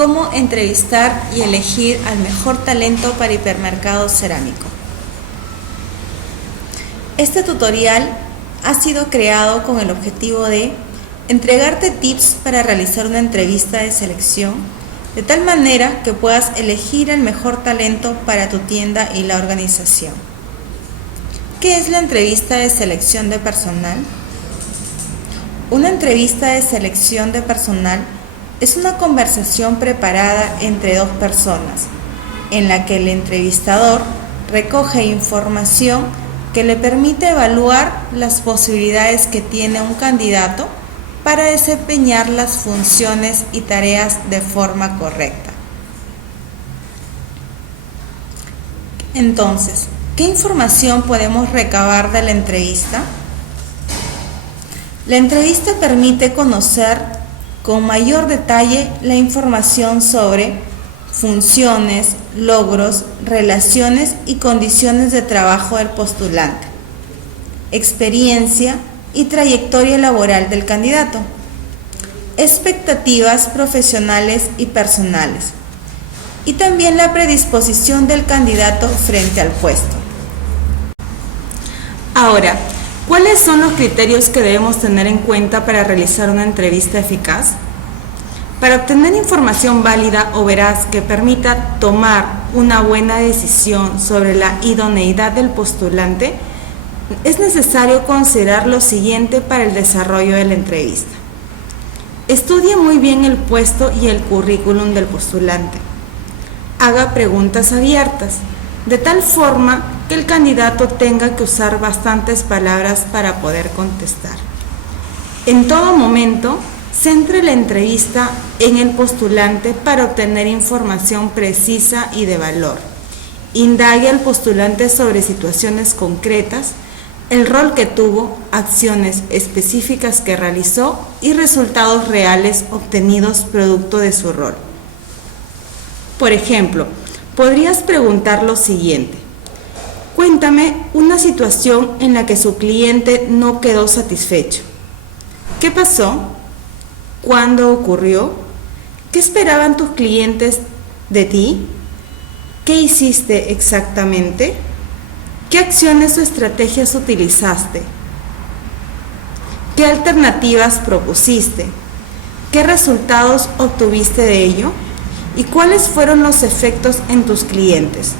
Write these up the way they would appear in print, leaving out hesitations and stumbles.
cómo entrevistar y elegir al mejor talento para Hipermercado Cerámico. Este tutorial ha sido creado con el objetivo de entregarte tips para realizar una entrevista de selección de tal manera que puedas elegir el mejor talento para tu tienda y la organización. ¿Qué es la entrevista de selección de personal? Una entrevista de selección de personal es una conversación preparada entre dos personas, en la que el entrevistador recoge información que le permite evaluar las posibilidades que tiene un candidato para desempeñar las funciones y tareas de forma correcta. Entonces, ¿qué información podemos recabar de la entrevista? La entrevista permite conocer con mayor detalle la información sobre funciones, logros, relaciones y condiciones de trabajo del postulante, experiencia y trayectoria laboral del candidato, expectativas profesionales y personales, y también la predisposición del candidato frente al puesto. Ahora, ¿cuáles son los criterios que debemos tener en cuenta para realizar una entrevista eficaz? Para obtener información válida o veraz que permita tomar una buena decisión sobre la idoneidad del postulante, es necesario considerar lo siguiente para el desarrollo de la entrevista. Estudie muy bien el puesto y el currículum del postulante. Haga preguntas abiertas, de tal forma que el candidato tenga que usar bastantes palabras para poder contestar. En todo momento, centre la entrevista en el postulante para obtener información precisa y de valor. Indague al postulante sobre situaciones concretas, el rol que tuvo, acciones específicas que realizó y resultados reales obtenidos producto de su rol. Por ejemplo, podrías preguntar lo siguiente: cuéntame una situación en la que su cliente no quedó satisfecho. ¿Qué pasó? ¿Cuándo ocurrió? ¿Qué esperaban tus clientes de ti? ¿Qué hiciste exactamente? ¿Qué acciones o estrategias utilizaste? ¿Qué alternativas propusiste? ¿Qué resultados obtuviste de ello? ¿Y cuáles fueron los efectos en tus clientes?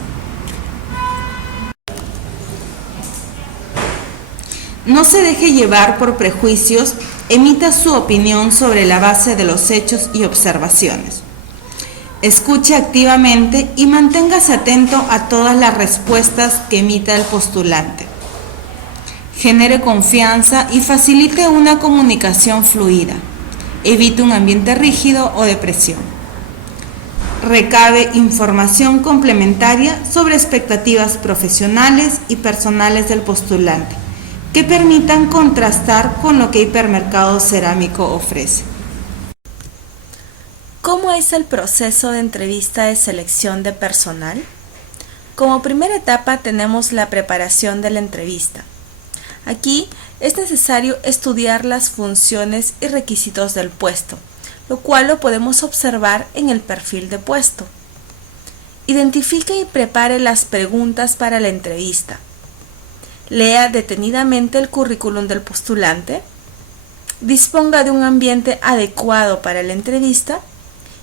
No se deje llevar por prejuicios, emita su opinión sobre la base de los hechos y observaciones. Escuche activamente y manténgase atento a todas las respuestas que emita el postulante. Genere confianza y facilite una comunicación fluida. Evite un ambiente rígido o de presión. Recabe información complementaria sobre expectativas profesionales y personales del postulante, que permitan contrastar con lo que Hipermercado Cerámico ofrece. ¿Cómo es el proceso de entrevista de selección de personal? Como primera etapa tenemos la preparación de la entrevista. Aquí es necesario estudiar las funciones y requisitos del puesto, lo cual lo podemos observar en el perfil de puesto. Identifique y prepare las preguntas para la entrevista. Lea detenidamente el currículum del postulante, disponga de un ambiente adecuado para la entrevista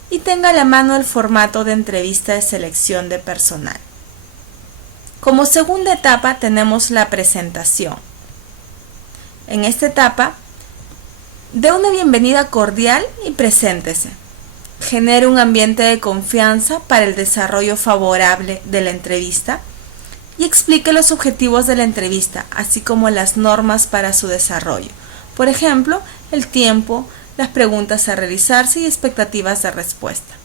y tenga a la mano el formato de entrevista de selección de personal. Como segunda etapa tenemos la presentación. En esta etapa, dé una bienvenida cordial y preséntese. Genere un ambiente de confianza para el desarrollo favorable de la entrevista y explique los objetivos de la entrevista, así como las normas para su desarrollo. Por ejemplo, el tiempo, las preguntas a realizarse y expectativas de respuesta.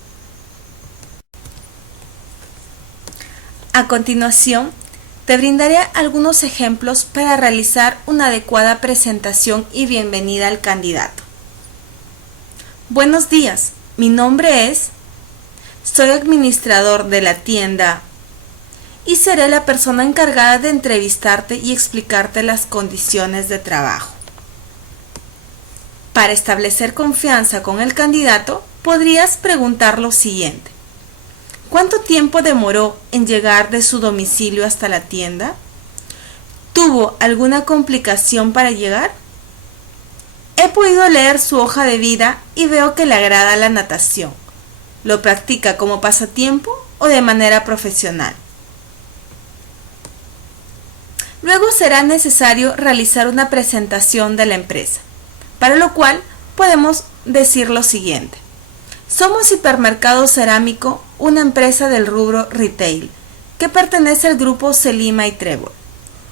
A continuación, te brindaré algunos ejemplos para realizar una adecuada presentación y bienvenida al candidato. Buenos días, mi nombre es, soy administrador de la tienda y seré la persona encargada de entrevistarte y explicarte las condiciones de trabajo. Para establecer confianza con el candidato, podrías preguntar lo siguiente. ¿Cuánto tiempo demoró en llegar de su domicilio hasta la tienda? ¿Tuvo alguna complicación para llegar? He podido leer su hoja de vida y veo que le agrada la natación. ¿Lo practica como pasatiempo o de manera profesional? Luego será necesario realizar una presentación de la empresa, para lo cual podemos decir lo siguiente. Somos Hipermercado Cerámico, una empresa del rubro retail, que pertenece al grupo Celima y Trébol.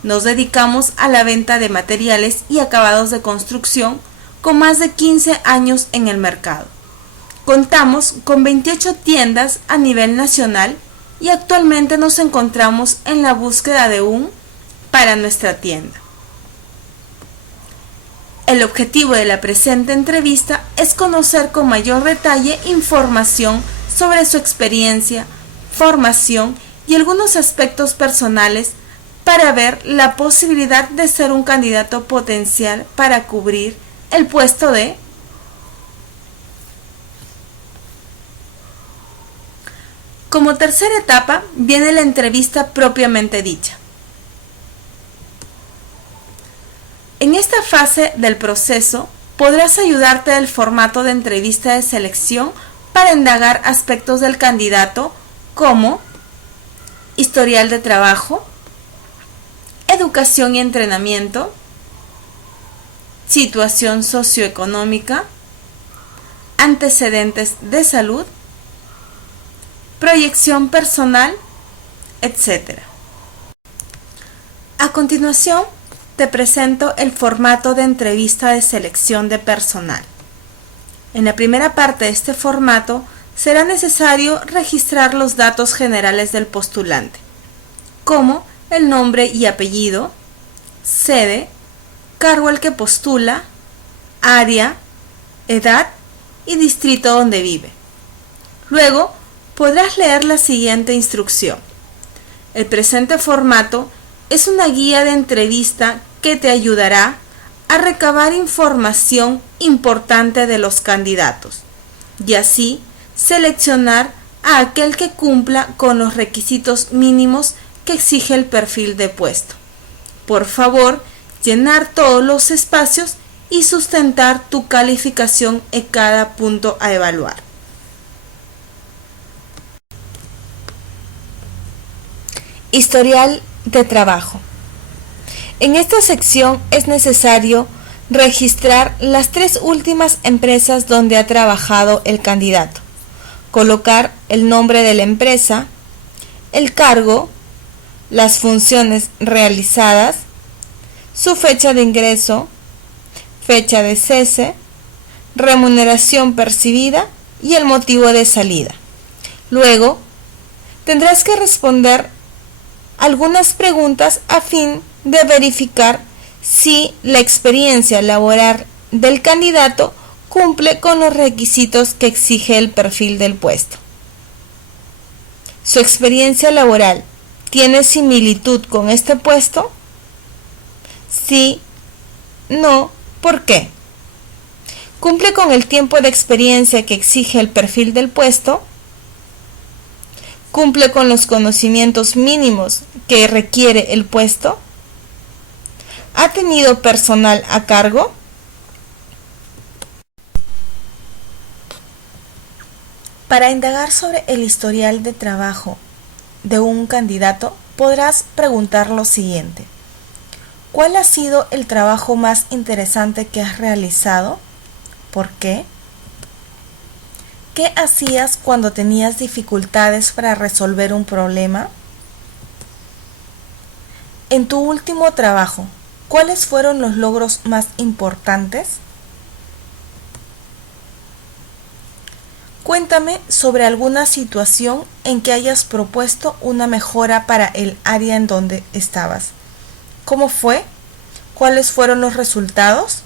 Nos dedicamos a la venta de materiales y acabados de construcción con más de 15 años en el mercado. Contamos con 28 tiendas a nivel nacional y actualmente nos encontramos en la búsqueda de para nuestra tienda. El objetivo de la presente entrevista es conocer con mayor detalle información sobre su experiencia, formación y algunos aspectos personales para ver la posibilidad de ser un candidato potencial para cubrir el puesto de. Como tercera etapa viene la entrevista propiamente dicha. En esta fase del proceso podrás ayudarte del formato de entrevista de selección para indagar aspectos del candidato como historial de trabajo, educación y entrenamiento, situación socioeconómica, antecedentes de salud, proyección personal, etc. A continuación, te presento el formato de entrevista de selección de personal. En la primera parte de este formato será necesario registrar los datos generales del postulante, como el nombre y apellido, sede, cargo al que postula, área, edad y distrito donde vive. Luego podrás leer la siguiente instrucción. El presente formato es una guía de entrevista que te ayudará a recabar información importante de los candidatos y así seleccionar a aquel que cumpla con los requisitos mínimos que exige el perfil de puesto. Por favor, llenar todos los espacios y sustentar tu calificación en cada punto a evaluar. Historial de trabajo. En esta sección es necesario registrar las 3 últimas empresas donde ha trabajado el candidato, colocar el nombre de la empresa, el cargo, las funciones realizadas, su fecha de ingreso, fecha de cese, remuneración percibida y el motivo de salida. Luego, tendrás que responder algunas preguntas a fin de verificar si la experiencia laboral del candidato cumple con los requisitos que exige el perfil del puesto. ¿Su experiencia laboral tiene similitud con este puesto? Sí, no, ¿por qué? ¿Cumple con el tiempo de experiencia que exige el perfil del puesto? ¿Cumple con los conocimientos mínimos que requiere el puesto? ¿Ha tenido personal a cargo? Para indagar sobre el historial de trabajo de un candidato, podrás preguntar lo siguiente. ¿Cuál ha sido el trabajo más interesante que has realizado? ¿Por qué? ¿Qué hacías cuando tenías dificultades para resolver un problema? En tu último trabajo, ¿cuáles fueron los logros más importantes? Cuéntame sobre alguna situación en que hayas propuesto una mejora para el área en donde estabas. ¿Cómo fue? ¿Cuáles fueron los resultados?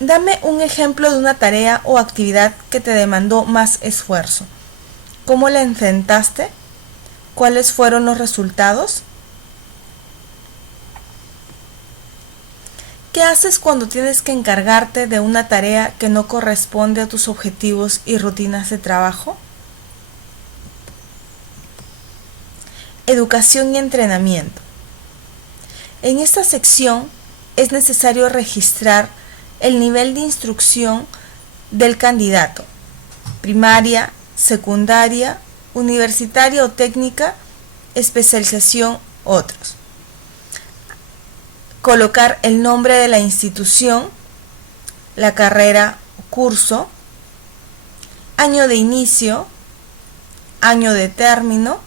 Dame un ejemplo de una tarea o actividad que te demandó más esfuerzo. ¿Cómo la enfrentaste? ¿Cuáles fueron los resultados? ¿Qué haces cuando tienes que encargarte de una tarea que no corresponde a tus objetivos y rutinas de trabajo? Educación y entrenamiento. En esta sección es necesario registrar el nivel de instrucción del candidato, primaria, secundaria, universitaria o técnica, especialización, otros. Colocar el nombre de la institución, la carrera o curso, año de inicio, año de término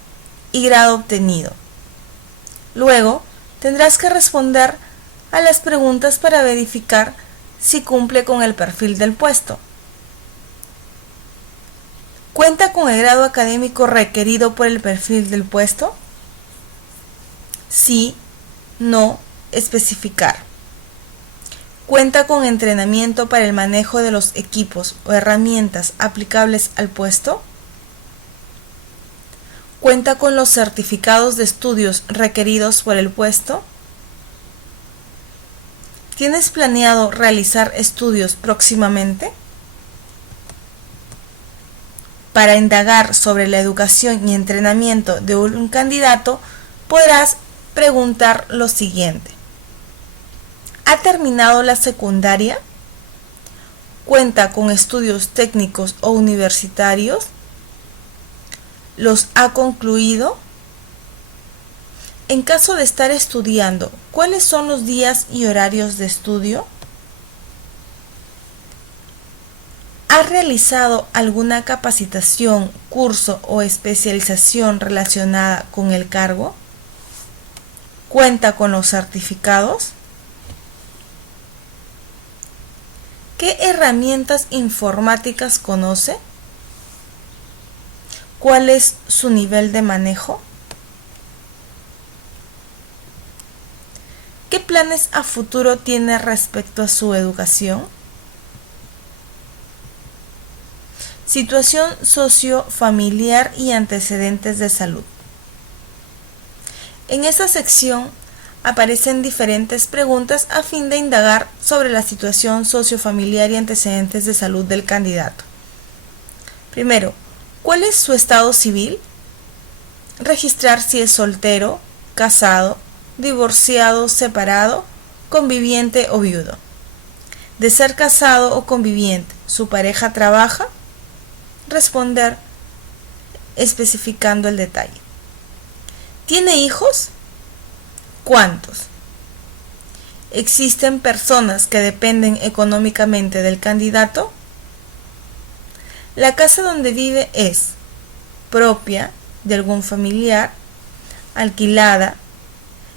y grado obtenido. Luego, tendrás que responder a las preguntas para verificar si cumple con el perfil del puesto. ¿Cuenta con el grado académico requerido por el perfil del puesto? Sí, no, especificar. ¿Cuenta con entrenamiento para el manejo de los equipos o herramientas aplicables al puesto? ¿Cuenta con los certificados de estudios requeridos por el puesto? ¿Tienes planeado realizar estudios próximamente? Para indagar sobre la educación y entrenamiento de un candidato, podrás preguntar lo siguiente. ¿Ha terminado la secundaria? ¿Cuenta con estudios técnicos o universitarios? ¿Los ha concluido? En caso de estar estudiando, ¿cuáles son los días y horarios de estudio? ¿Ha realizado alguna capacitación, curso o especialización relacionada con el cargo? ¿Cuenta con los certificados? ¿Qué herramientas informáticas conoce? ¿Cuál es su nivel de manejo? ¿Qué planes a futuro tiene respecto a su educación? Situación sociofamiliar y antecedentes de salud. En esta sección aparecen diferentes preguntas a fin de indagar sobre la situación sociofamiliar y antecedentes de salud del candidato. Primero, ¿cuál es su estado civil? Registrar si es soltero, casado, divorciado, separado, conviviente o viudo. De ser casado o conviviente, ¿su pareja trabaja? Responder especificando el detalle. ¿Tiene hijos? ¿Cuántos? ¿Existen personas que dependen económicamente del candidato? ¿La casa donde vive es propia de algún familiar, alquilada?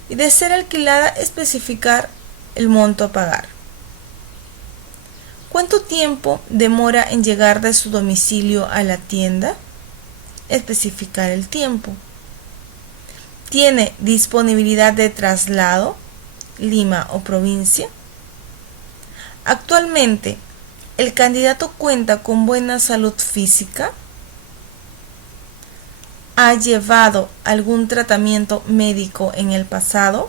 Y de ser alquilada, especificar el monto a pagar. ¿Cuánto tiempo demora en llegar de su domicilio a la tienda? Especificar el tiempo. ¿Tiene disponibilidad de traslado, Lima o provincia? Actualmente, ¿el candidato cuenta con buena salud física? ¿Ha llevado algún tratamiento médico en el pasado?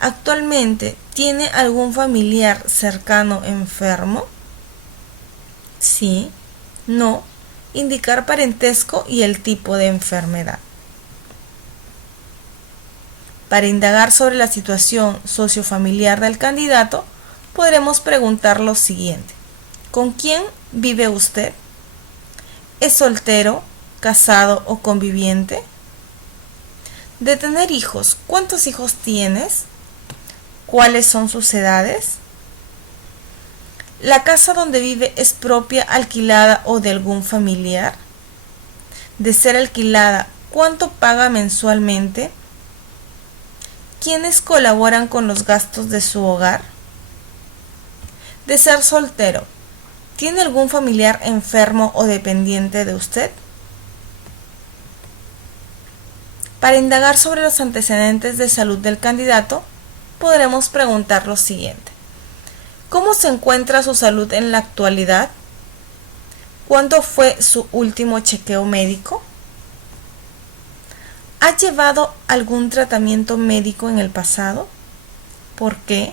¿Actualmente tiene algún familiar cercano enfermo? Sí, no, indicar parentesco y el tipo de enfermedad. Para indagar sobre la situación sociofamiliar del candidato, podremos preguntar lo siguiente. ¿Con quién vive usted? ¿Es soltero, casado o conviviente? De tener hijos, ¿cuántos hijos tienes? ¿Cuáles son sus edades? ¿La casa donde vive es propia, alquilada o de algún familiar? De ser alquilada, ¿cuánto paga mensualmente? ¿Quiénes colaboran con los gastos de su hogar? De ser soltero, ¿tiene algún familiar enfermo o dependiente de usted? Para indagar sobre los antecedentes de salud del candidato, podremos preguntar lo siguiente. ¿Cómo se encuentra su salud en la actualidad? ¿Cuándo fue su último chequeo médico? ¿Ha llevado algún tratamiento médico en el pasado? ¿Por qué?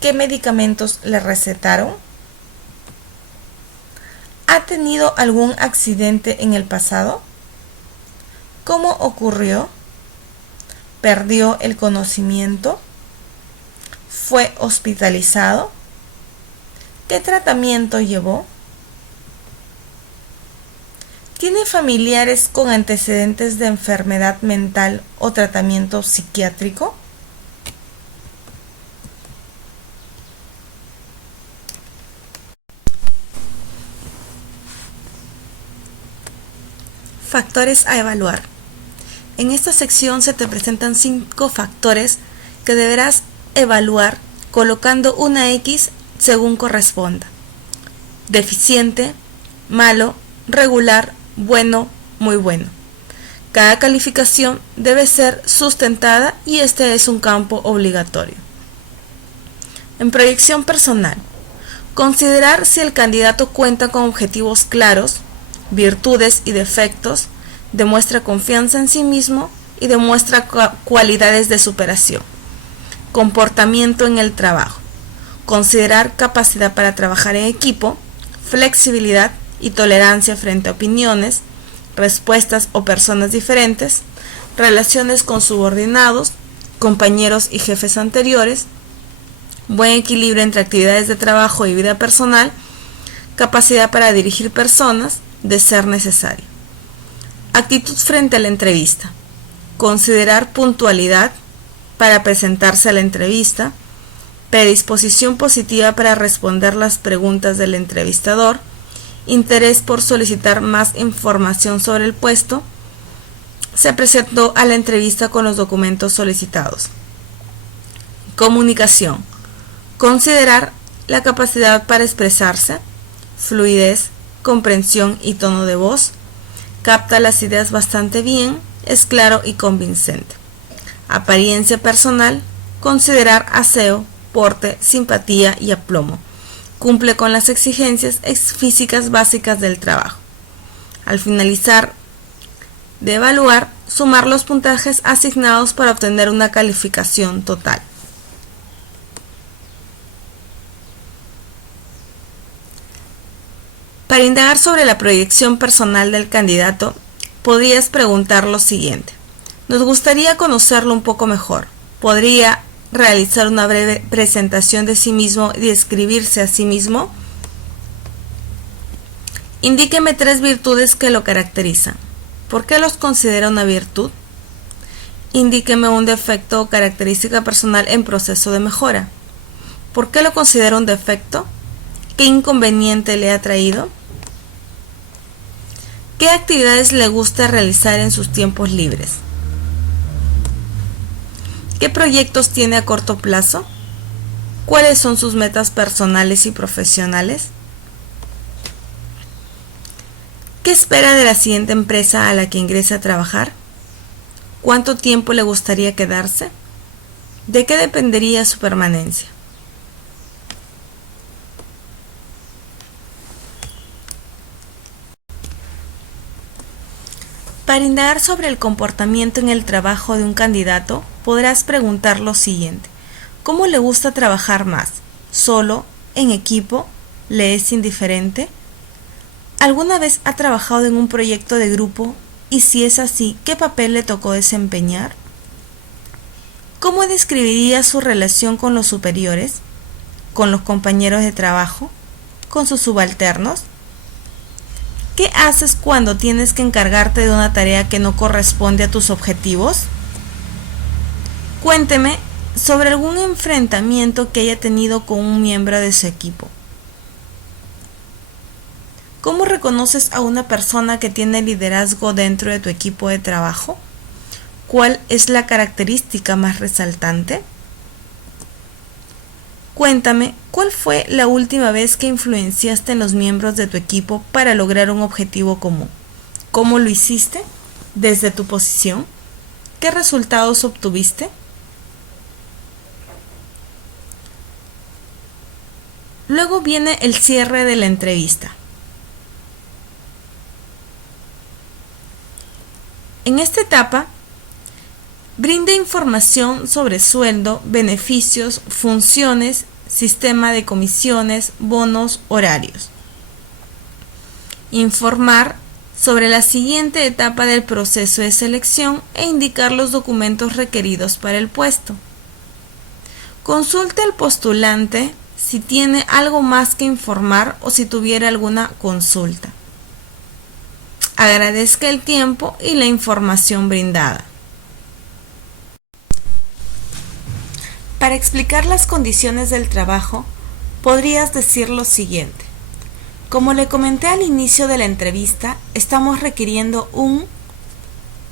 ¿Qué medicamentos le recetaron? ¿Ha tenido algún accidente en el pasado? ¿Cómo ocurrió? ¿Perdió el conocimiento? ¿Fue hospitalizado? ¿Qué tratamiento llevó? ¿Tiene familiares con antecedentes de enfermedad mental o tratamiento psiquiátrico? Factores a evaluar. En esta sección se te presentan 5 factores que deberás evaluar colocando una X según corresponda: deficiente, malo, regular, bueno, muy bueno. Cada calificación debe ser sustentada y este es un campo obligatorio. En proyección personal, considerar si el candidato cuenta con objetivos claros, virtudes y defectos, demuestra confianza en sí mismo y demuestra cualidades de superación. Comportamiento en el trabajo. Considerar capacidad para trabajar en equipo, flexibilidad y tolerancia frente a opiniones, respuestas o personas diferentes, relaciones con subordinados, compañeros y jefes anteriores, buen equilibrio entre actividades de trabajo y vida personal, capacidad para dirigir personas, de ser necesario. Actitud frente a la entrevista. Considerar puntualidad para presentarse a la entrevista, predisposición positiva para responder las preguntas del entrevistador, interés por solicitar más información sobre el puesto, se presentó a la entrevista con los documentos solicitados. Comunicación. Considerar la capacidad para expresarse, fluidez, comprensión y tono de voz, capta las ideas bastante bien, es claro y convincente. Apariencia personal, considerar aseo, porte, simpatía y aplomo. Cumple con las exigencias físicas básicas del trabajo. Al finalizar de evaluar, sumar los puntajes asignados para obtener una calificación total. Para indagar sobre la proyección personal del candidato, podrías preguntar lo siguiente: nos gustaría conocerlo un poco mejor. ¿Podría realizar una breve presentación de sí mismo y describirse a sí mismo? Indíqueme 3 virtudes que lo caracterizan. ¿Por qué los considera una virtud? Indíqueme un defecto o característica personal en proceso de mejora. ¿Por qué lo considera un defecto? ¿Qué inconveniente le ha traído? ¿Qué actividades le gusta realizar en sus tiempos libres? ¿Qué proyectos tiene a corto plazo? ¿Cuáles son sus metas personales y profesionales? ¿Qué espera de la siguiente empresa a la que ingrese a trabajar? ¿Cuánto tiempo le gustaría quedarse? ¿De qué dependería su permanencia? Para indagar sobre el comportamiento en el trabajo de un candidato, podrás preguntar lo siguiente: ¿cómo le gusta trabajar más? ¿Solo? ¿En equipo? ¿Le es indiferente? ¿Alguna vez ha trabajado en un proyecto de grupo? Y si es así, ¿qué papel le tocó desempeñar? ¿Cómo describiría su relación con los superiores? ¿Con los compañeros de trabajo? ¿Con sus subalternos? ¿Qué haces cuando tienes que encargarte de una tarea que no corresponde a tus objetivos? Cuénteme sobre algún enfrentamiento que haya tenido con un miembro de su equipo. ¿Cómo reconoces a una persona que tiene liderazgo dentro de tu equipo de trabajo? ¿Cuál es la característica más resaltante? Cuéntame, ¿cuál fue la última vez que influenciaste en los miembros de tu equipo para lograr un objetivo común? ¿Cómo lo hiciste? ¿Desde tu posición? ¿Qué resultados obtuviste? Luego viene el cierre de la entrevista. En esta etapa, Brinda información sobre sueldo, beneficios, funciones, sistema de comisiones, bonos, horarios. Informar sobre la siguiente etapa del proceso de selección e indicar los documentos requeridos para el puesto. Consulte al postulante si tiene algo más que informar o si tuviera alguna consulta. Agradezca el tiempo y la información brindada. Para explicar las condiciones del trabajo, podrías decir lo siguiente. Como le comenté al inicio de la entrevista, estamos requiriendo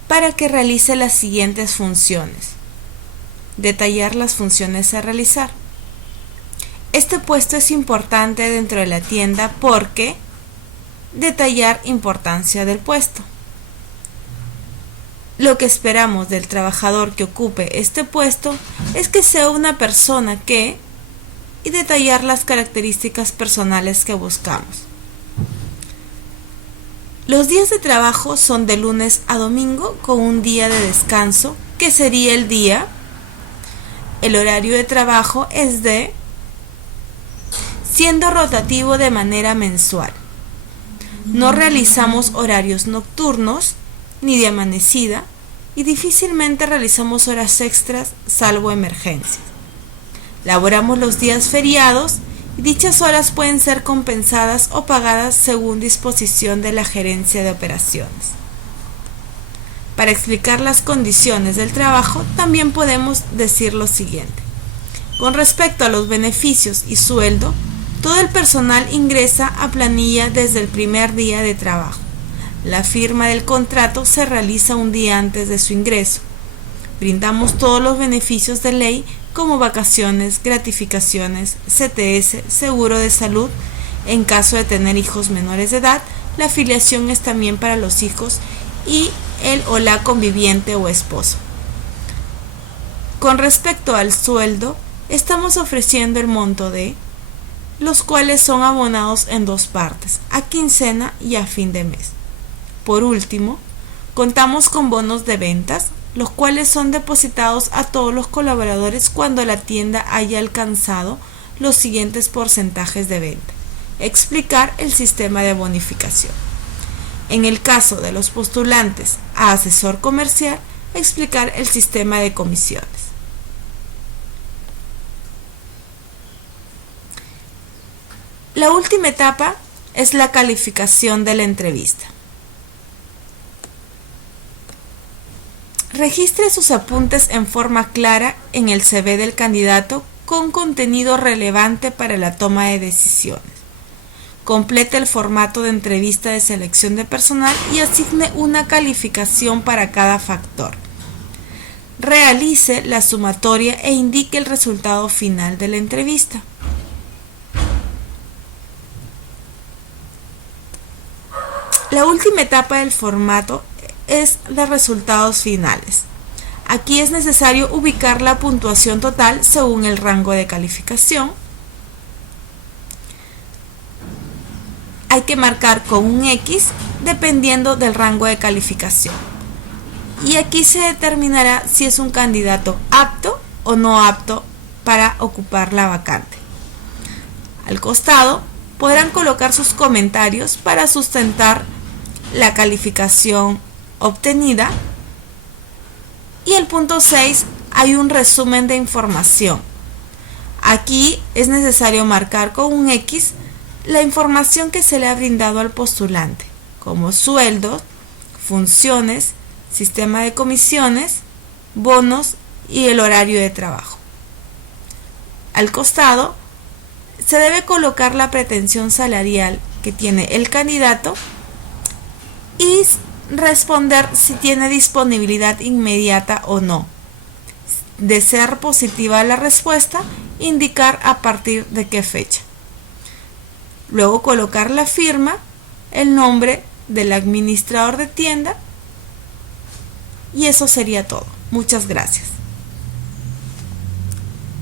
para que realice las siguientes funciones. Detallar las funciones a realizar. Este puesto es importante dentro de la tienda porque detallar importancia del puesto. Lo que esperamos del trabajador que ocupe este puesto es que sea una persona que y detallar las características personales que buscamos. Los días de trabajo son de lunes a domingo con un día de descanso, que sería el día. El horario de trabajo es siendo rotativo de manera mensual. No realizamos horarios nocturnos ni de amanecida y difícilmente realizamos horas extras salvo emergencias. Laboramos los días feriados y dichas horas pueden ser compensadas o pagadas según disposición de la gerencia de operaciones. Para explicar las condiciones del trabajo, también podemos decir lo siguiente. Con respecto a los beneficios y sueldo, todo el personal ingresa a planilla desde el primer día de trabajo. La firma del contrato se realiza un día antes de su ingreso. Brindamos todos los beneficios de ley como vacaciones, gratificaciones, CTS, seguro de salud. En caso de tener hijos menores de edad, la afiliación es también para los hijos y el o la conviviente o esposo. Con respecto al sueldo, estamos ofreciendo el monto de los cuales son abonados en dos partes, a quincena y a fin de mes. Por último, contamos con bonos de ventas, los cuales son depositados a todos los colaboradores cuando la tienda haya alcanzado los siguientes porcentajes de venta. Explicar el sistema de bonificación. En el caso de los postulantes a asesor comercial, explicar el sistema de comisiones. La última etapa es la calificación de la entrevista. Registre sus apuntes en forma clara en el CV del candidato con contenido relevante para la toma de decisiones. Complete el formato de entrevista de selección de personal y asigne una calificación para cada factor. Realice la sumatoria e indique el resultado final de la entrevista. La última etapa del formato es de resultados finales. Aquí es necesario ubicar la puntuación total según el rango de calificación. Hay que marcar con un X dependiendo del rango de calificación. Y aquí se determinará si es un candidato apto o no apto para ocupar la vacante. Al costado podrán colocar sus comentarios para sustentar la calificación obtenida. Y el punto 6 hay un resumen de información. Aquí es necesario marcar con un X la información que se le ha brindado al postulante, como sueldos, funciones, sistema de comisiones, bonos y el horario de trabajo. Al costado se debe colocar la pretensión salarial que tiene el candidato y responder si tiene disponibilidad inmediata o no. De ser positiva la respuesta, indicar a partir de qué fecha. Luego colocar la firma, el nombre del administrador de tienda y eso sería todo. Muchas gracias.